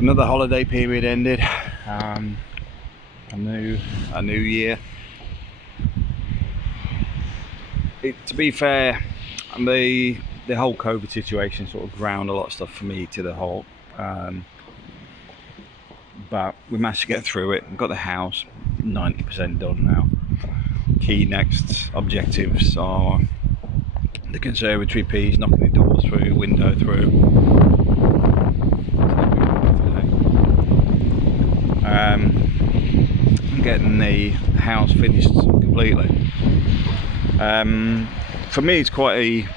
Another holiday period ended. A new year. To be fair, the whole COVID situation sort of ground a lot of stuff for me to the halt. But we managed to get through it. We've got the house 90% done now. Key next objectives are the conservatory piece, knocking the doors through, window through. Getting the house finished completely. For me, it's quite a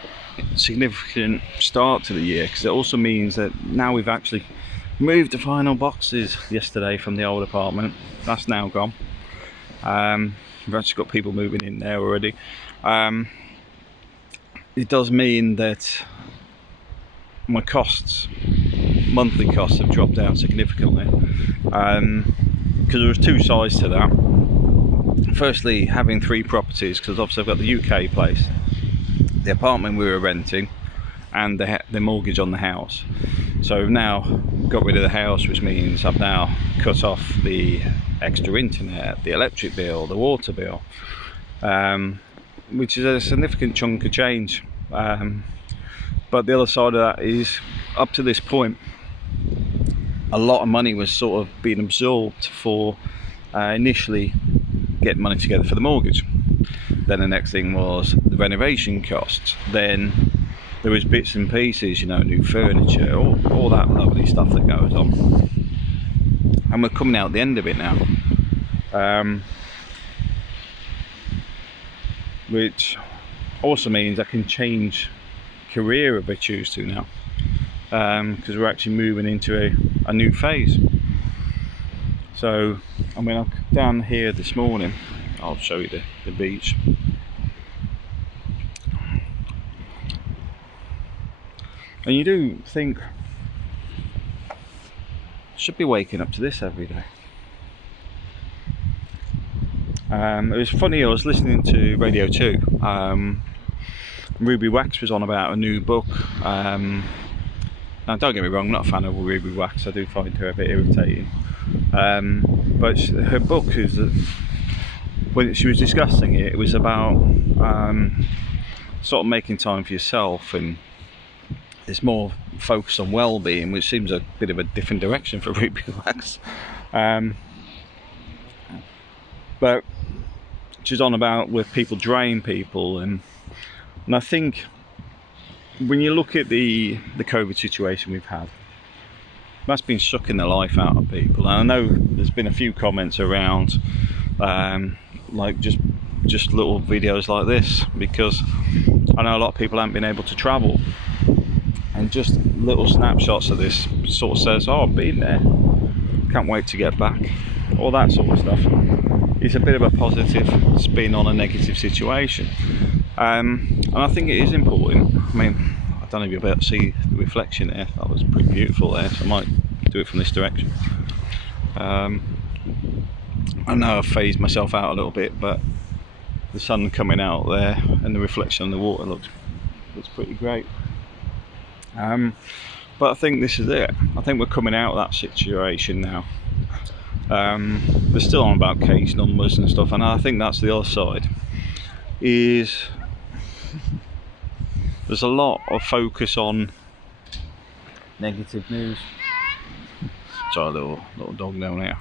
significant start to the year, because it also means that now we've actually moved the final boxes yesterday from the old apartment. That's now gone. We've actually got people moving in there already. It does mean that my monthly costs have dropped down significantly, because there was two sides to that. Firstly, having three properties, because obviously I've got the UK place, the apartment we were renting, and the mortgage on the house. So we've now got rid of the house, which means I've now cut off the extra internet, the electric bill, the water bill, which is a significant chunk of change. But the other side of that is, up to this point, a lot of money was sort of being absorbed for initially getting money together for the mortgage. Then the next thing was the renovation costs. Then there was bits and pieces, new furniture, all that lovely stuff that goes on. And we're coming out the end of it now. Which also means I can change career if I choose to now, because we're actually moving into a new phase. So I'm down here this morning. I'll show you the beach. And you do think, should be waking up to this every day. It was funny, I was listening to Radio 2. Ruby Wax was on about a new book. Now don't get me wrong, I'm not a fan of Ruby Wax. I do find her a bit irritating. But her book is, when she was discussing it, it was about sort of making time for yourself, and it's more focused on well-being, which seems a bit of a different direction for Ruby Wax. But she's on about where people drain people, and I think when you look at the COVID situation we've had, that's been sucking the life out of people. And I know there's been a few comments around like just little videos like this, because I know a lot of people haven't been able to travel, and just little snapshots of this sort of says, oh, I've been there, can't wait to get back, all that sort of stuff. It's a bit of a positive spin on a negative situation, and I think it is important. I mean, I don't know if you'll be able to see the reflection there. That was pretty beautiful there, so I might do it from this direction. I know I've phased myself out a little bit, but the sun coming out there and the reflection on the water looks pretty great. But I think this is it. I think we're coming out of that situation now. We're still on about case numbers and stuff, and I think that's the other side. Is there's a lot of focus on negative news. Sorry, little dog down here.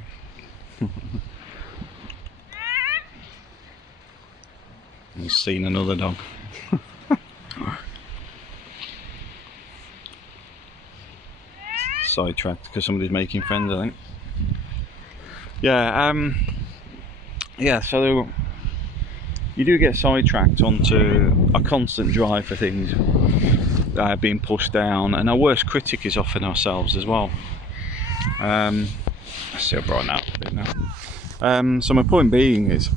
He's seen another dog. Sidetracked because somebody's making friends, I think. Yeah, so you do get sidetracked onto a constant drive for things being pushed down, and our worst critic is often ourselves as well. Let's see, I'll brighten out a bit now. So my point being is,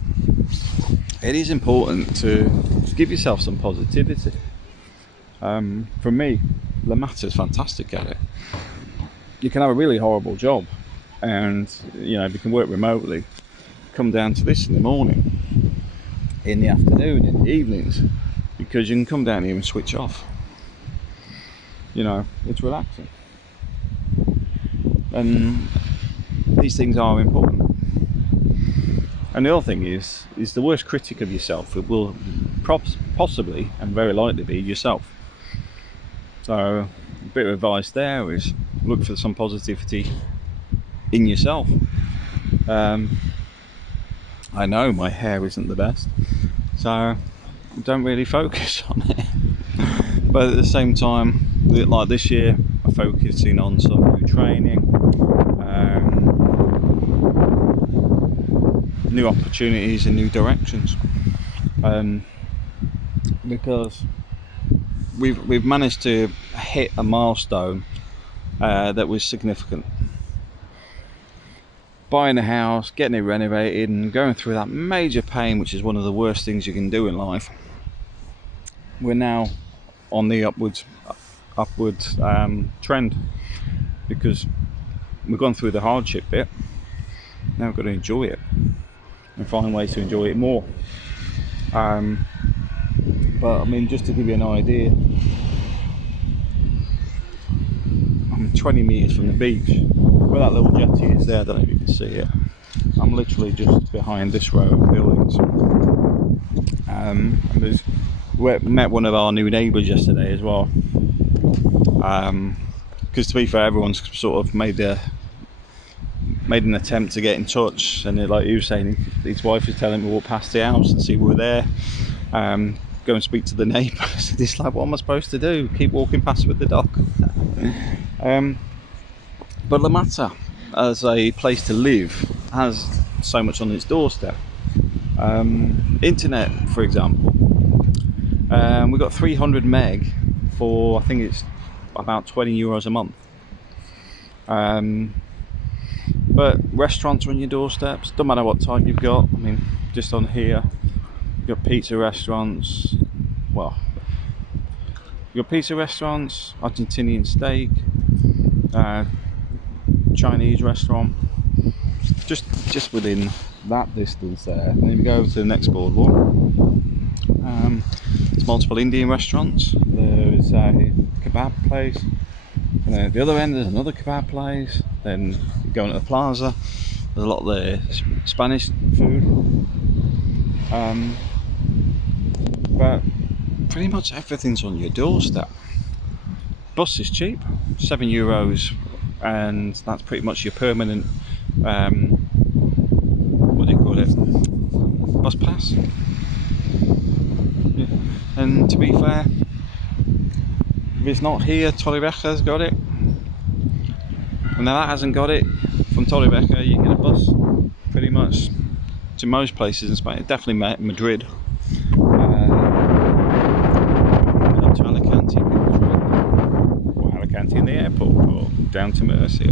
it is important to give yourself some positivity. For me, the matter's fantastic at it. You can have a really horrible job, and if you can work remotely, come down to this in the morning, in the afternoon, in the evenings, because you can come down here and switch off. It's relaxing. And these things are important. And the other thing is the worst critic of yourself, it will possibly and very likely be yourself. So a bit of advice there is look for some positivity in yourself. I know my hair isn't the best, so don't really focus on it. But at the same time, like this year, I'm focusing on some new training, new opportunities and new directions, because we've managed to hit a milestone that was significant. Buying a house, getting it renovated, and going through that major pain, which is one of the worst things you can do in life. We're now on the upwards trend, because we've gone through the hardship bit. Now we've got to enjoy it and find ways to enjoy it more. But I mean, just to give you an idea, I'm 20 metres from the beach. Where that little jetty is there, I don't know if you can see it. I'm literally just behind this row of buildings. We met one of our new neighbours yesterday as well. Because to be fair, everyone's sort of made an attempt to get in touch, and like you were saying, his wife was telling me to walk past the house and see we were there. Go and speak to the neighbours. It's like, what am I supposed to do? Keep walking past with the dog? But La Mata, as a place to live, has so much on its doorstep. Internet, for example, we've got 300 meg for, I think it's about €20 a month. But restaurants are on your doorsteps, doesn't matter what type you've got. I mean, just on here, you've got pizza restaurants, Argentinian steak, Chinese restaurant, just within that distance there. And then we go over to the next boardwalk. There's multiple Indian restaurants. There is a kebab place, and then at the other end there's another kebab place. Then going to the plaza, there's a lot of the Spanish food. But pretty much everything's on your doorstep. Bus is cheap, €7, and that's pretty much your permanent bus pass. Yeah. And to be fair, if it's not here, Torrevieja's got it. And now that hasn't got it, from Torrevieja you can get a bus pretty much to most places in Spain, definitely Madrid. To Alicante, or Alicante in the airport, or down to Murcia.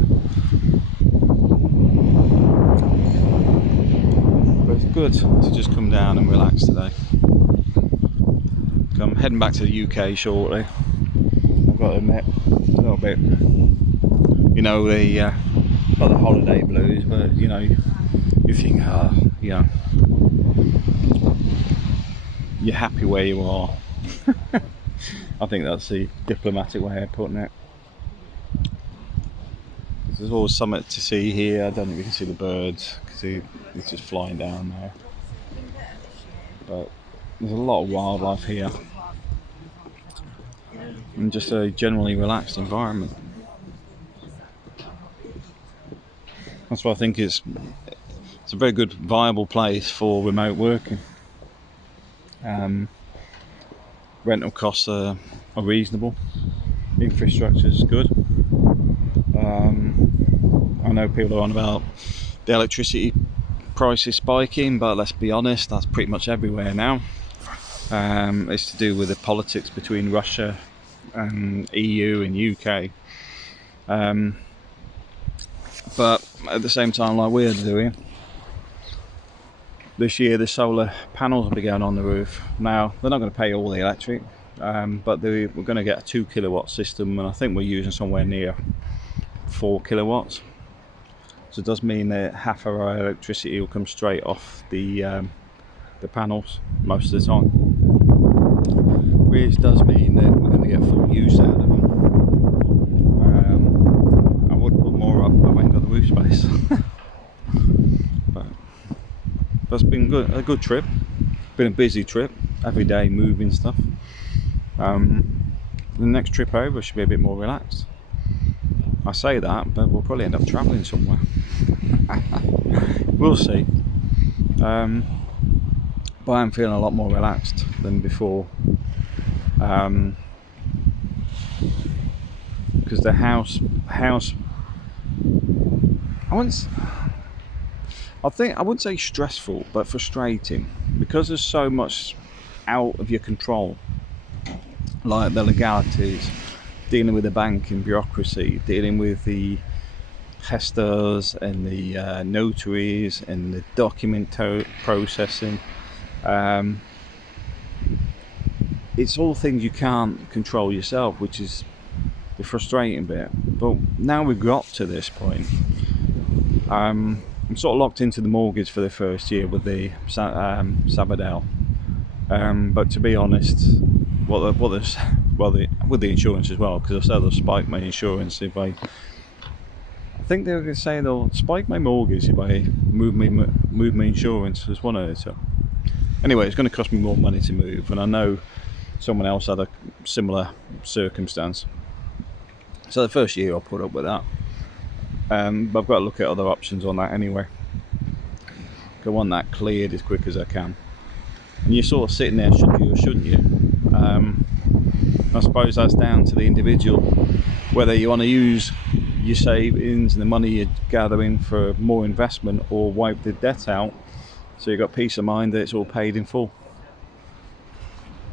But it's good to just come down and relax today. I'm heading back to the UK shortly. I've got to admit, a little bit, not the holiday blues, but you think, you're happy where you are. I think that's the diplomatic way of putting it. There's always something to see here. I don't know if you can see the birds, because it's just flying down there. But there's a lot of wildlife here, and just a generally relaxed environment. That's why I think it's a very good, viable place for remote working. Rental costs are reasonable. Infrastructure is good. I know people are on about the electricity prices spiking, but let's be honest, that's pretty much everywhere now. It's to do with the politics between Russia and EU and UK. But at the same time, like we're doing, this year the solar panels will be going on the roof. Now, they're not going to pay all the electric, but we're going to get a 2 kilowatt system, and I think we're using somewhere near 4 kilowatts. So it does mean that half of our electricity will come straight off the panels most of the time, which does mean that we're going to get full use out of them. I would put more up space. But that's been a good trip. Been a busy trip, every day moving stuff. The next trip over should be a bit more relaxed. I say that, but we'll probably end up travelling somewhere. We'll see. But I'm feeling a lot more relaxed than before. Because the house, I wouldn't say stressful, but frustrating, because there's so much out of your control, like the legalities, dealing with the banking bureaucracy, dealing with the gestors and the notaries and the document processing. It's all things you can't control yourself, which is the frustrating bit. But now we've got to this point, I'm sort of locked into the mortgage for the first year with the Sabadell. But to be honest, with the insurance as well, because I said they'll spike my insurance if I think they were going to say they'll spike my mortgage if I move my insurance. There's one of the two. Anyway, it's going to cost me more money to move, and I know someone else had a similar circumstance. So the first year I'll put up with that. But I've got to look at other options on that anyway. I want that cleared as quick as I can. And you're sort of sitting there, should you or shouldn't you? I suppose that's down to the individual, whether you want to use your savings and the money you're gathering for more investment, or wipe the debt out so you've got peace of mind that it's all paid in full.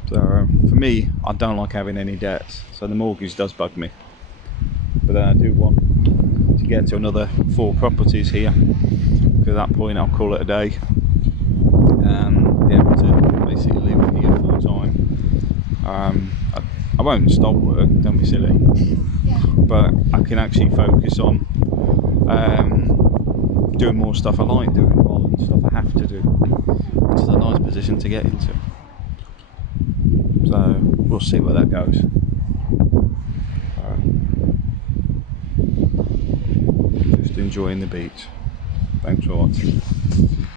So for me, I don't like having any debts, so the mortgage does bug me. But then I do want to get to another 4 properties here, because at that point I'll call it a day and be able to basically live here full time. I won't stop work, don't be silly, but I can actually focus on doing more stuff I like doing rather than stuff I have to do, which is a nice position to get into. So we'll see where that goes. Just enjoying the beach. Thanks for watching.